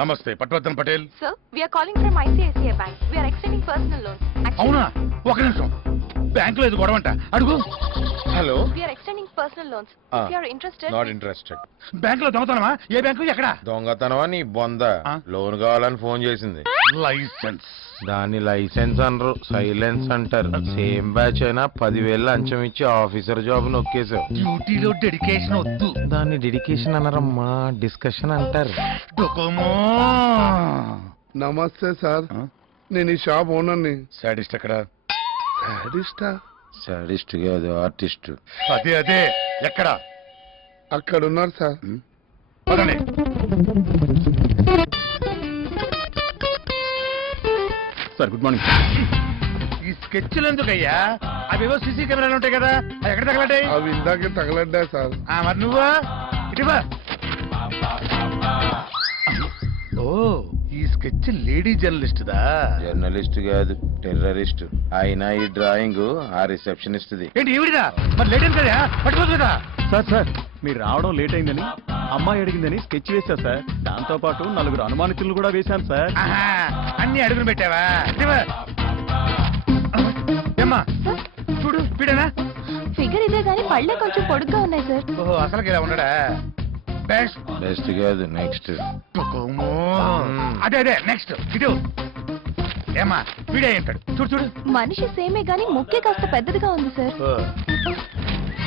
నమస్తే Patwardhan Patel. Sir, we are calling from ICICI Bank. We are extending personal loans. అవునా, ఒక నిమిషం. బ్యాంకులో ఇది గొడవంట, అడుగు. Hello, We are extending personal loans. If you are interested, not interested. బ్యాంకులో దొంగతనమా? ఏ బ్యాంకు, ఎక్కడ? దొంగతనమా నీ బొంద? ఆ? లోన్ కావాలని ఫోన్ చేసింది. లైసెన్స్. దాన్ని లైసెన్స్ అనరు, సైలెన్స్ అంటారు. సేమ్ బ్యాచ్ అయినా 10,000 లంచం ఇచ్చి ఆఫీసర్ జాబ్ నొక్కేసావు. డ్యూటీలో డెడికేషన్ వద్దు. దాన్ని డెడికేషన్ అనరమ్మా, డిస్కషన్ అంటారు. డొకోమో. నమస్తే సార్, నేను ఈ షాప్ ఓనర్ని. సాడిస్ట్ ఎక్కడ? సాడిస్టా? సాడిస్ట్ కాదు, ఆర్టిస్ట్. అదే అదే, ఎక్కడ? అక్కడ ఉన్నారు సార్. పదండి. Sir good morning. ఈ స్కెచ్లు ఎందుకయ్యా? అవేవో సీసీ కెమెరాలు ఉంటాయి కదా, అవి ఎక్కడ తగలటాయి? అవి ఇందాకే తగలడ్డా సార్. మరి నువ్వు ఇటువా. ఓ, ఈ స్కెచ్ లేడీ జర్నలిస్ట్ దా? జర్నలిస్ట్ కాదు, టెర్రరిస్ట్. అయినా ఈ డ్రాయింగ్ ఆ రిసెప్షనిస్ట్ ది. ఏంటి ఈవిడిదా? మరి లేడీ కదా, పట్టుకోవచ్చు కదా. సార్ మీరు రావడం లేట్ అయిందని అమ్మాయి అడిగిందని స్కెచ్ వేశా సార్. దాంతో పాటు 4 అనుమానితులను కూడా వేశాను సార్. ఆహా, అన్ని అడుగులు పెట్టావా? ఇటువా. ఏమ్మా చూడు, వీడేనా? ఫిగర్ ఇదే గానీ పళ్ళే కొంచెం పొడుగ్గా ఉన్నాయి సార్. ఓహో, అసలు ఇలా ఉండడా? బెస్ట్. బెస్ట్ కాదు, నెక్స్ట్. అదే అదే నెక్స్ట్. ఇటు ఏమా, వీడే ఉంటాడు. చూడు చూడు. మనిషి సేమే గానీ ముక్కే కాస్త పెద్దదిగా ఉంది sir.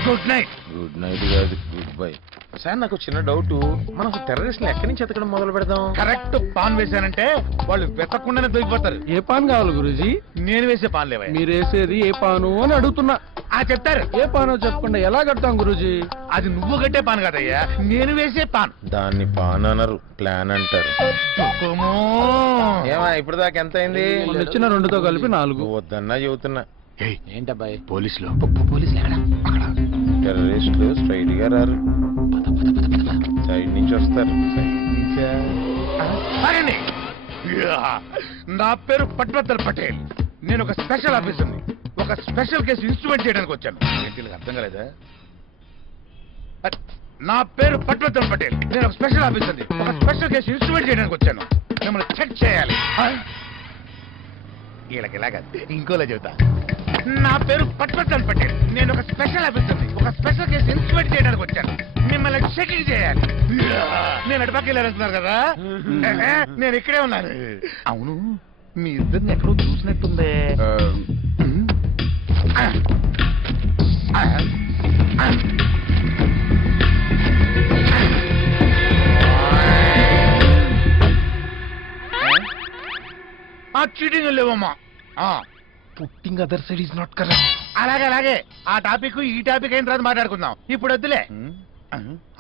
Good night. Good night కాదు, గుడ్ బై. సార్ నాకు చిన్న డౌట్, మనం టెర్రరిస్ట్ ఎక్కడి నుంచి ఎతకడం మొదలు పెడదాం? కరెక్ట్ పాన్ వేశానంటే వాళ్ళు వెతకుండానే దొరికిపోతారు. ఏ పాన్ కావాలి గురూజీ? నేను వేసే పాన్ లేవా? మీరు వేసేది ఏ పాను అని అడుగుతున్నా. చెప్తారు. ఏ పానో చెప్పకుండా ఎలా కడతాం గురూజీ? అది నువ్వు కట్టే పాన్ కాదయ్యా, నేను వేసే పాన్. దాన్ని పాన్ అనరు, ప్లాన్ అంటారు. ఏమా ఇప్పుడు దాకా ఎంత అయింది? ఇచ్చిన 2తో కలిపి 4. వద్దన్నా చెబుతున్నా. ఏంటబ్బాయి? పోలీసులు. టెర్రరిస్టులు స్ట్రైట్ గా రారు, సైడ్ నుంచి వస్తారు. ఆగండి. నా పేరు పట్వర్ధన్ పటేల్. నేను ఒక స్పెషల్ ఆఫీసర్ని. ఒక స్పెషల్ కేసు ఇన్స్ట్రుమెంట్ చేయడానికి వచ్చాను. ఏంటి అర్థం కాలేదా? నా పేరు పట్వర్ధన్ పటేల్. నేను ఒక స్పెషల్ ఆఫీసర్ని. ఒక స్పెషల్ కేసు ఇన్స్ట్రుమెంట్ చేయడానికి వచ్చాను. మిమ్మల్ని చెక్ చేయాలి. ఇలాగ ఇంకోలా చెబుతా. నా పేరు పట్వర్ధన్ పటేల్. నేను ఒక స్పెషల్ ఆఫీసర్ని. ఒక స్పెషల్ కేసు ఇన్స్ట్రుమెంట్ చేయడానికి వచ్చాను. మిమ్మల్ని చెకింగ్ చేయాలి. నేను అటుపక్క వెళ్ళారంటున్నారు కదా, నేను ఇక్కడే ఉన్నాను. అవును, మీ ఇద్దరిని ఎక్కడో చూసినట్టుందే. చీటింగ్ లేవమ్మా. Putting other side is not correct. అలాగే అలాగే, ఆ టాపిక్ ఈ టాపిక్ అయిన తర్వాత మాట్లాడుకుందాం. ఇప్పుడు వద్దులే,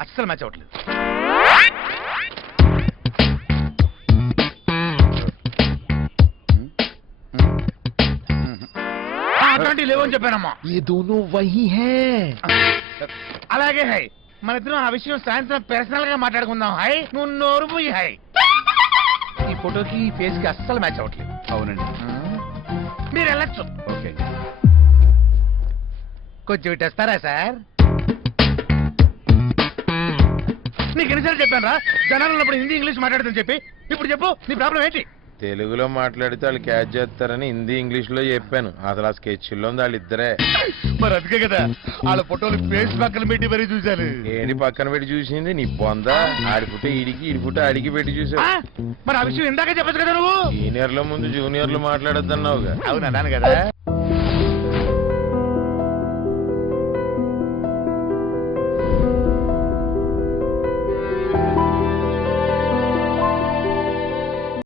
అస్సలు మ్యాచ్ అవ్వట్లేదు. అట్లాంటి లేవని చెప్పానమ్మా. అలాగే హై, మన ఇద్దరం ఆ విషయం సాయంత్రం పర్సనల్ గా మాట్లాడుకుందాం. హై, నువ్వు నోరు పోయి. హై, ఈ ఫోటోకి ఈ ఫేస్ కి అస్సలు మ్యాచ్ అవ్వట్లేదు. అవునండి. మీరు వెళ్ళచ్చు. ఓకే, కొంచెం ఇటేస్తారా సార్? నీకు ఎన్నిసార్లు చెప్పాను రా, జనాలు ఉన్నప్పుడు హిందీ ఇంగ్లీష్ మాట్లాడుతుందని చెప్పి. ఇప్పుడు చెప్పు, నీ ప్రాబ్లం ఏంటి? తెలుగులో మాట్లాడితే వాళ్ళు క్యాచ్ చేస్తారని హిందీ ఇంగ్లీష్ లో చెప్పాను. అసలు ఆ స్కెచ్లో వాళ్ళిద్దరే. మరి అందుకే కదా వాళ్ళ ఫోటోలు ఫేస్ పక్కన పెట్టి మరీ చూశాను. ఏడి పక్కన పెట్టి చూసింది నీ బొంద. ఆడిపుట్టే ఈడికి, ఈడిపుట్టే ఆడికి పెట్టి చూసావు. మరి ఆ విషయం ఇందాక చెప్పచ్చు కదా నువ్వు. సీనియర్ల ముందు జూనియర్లు మాట్లాడొద్దన్నావుగా. అవును అన్నాను కదా.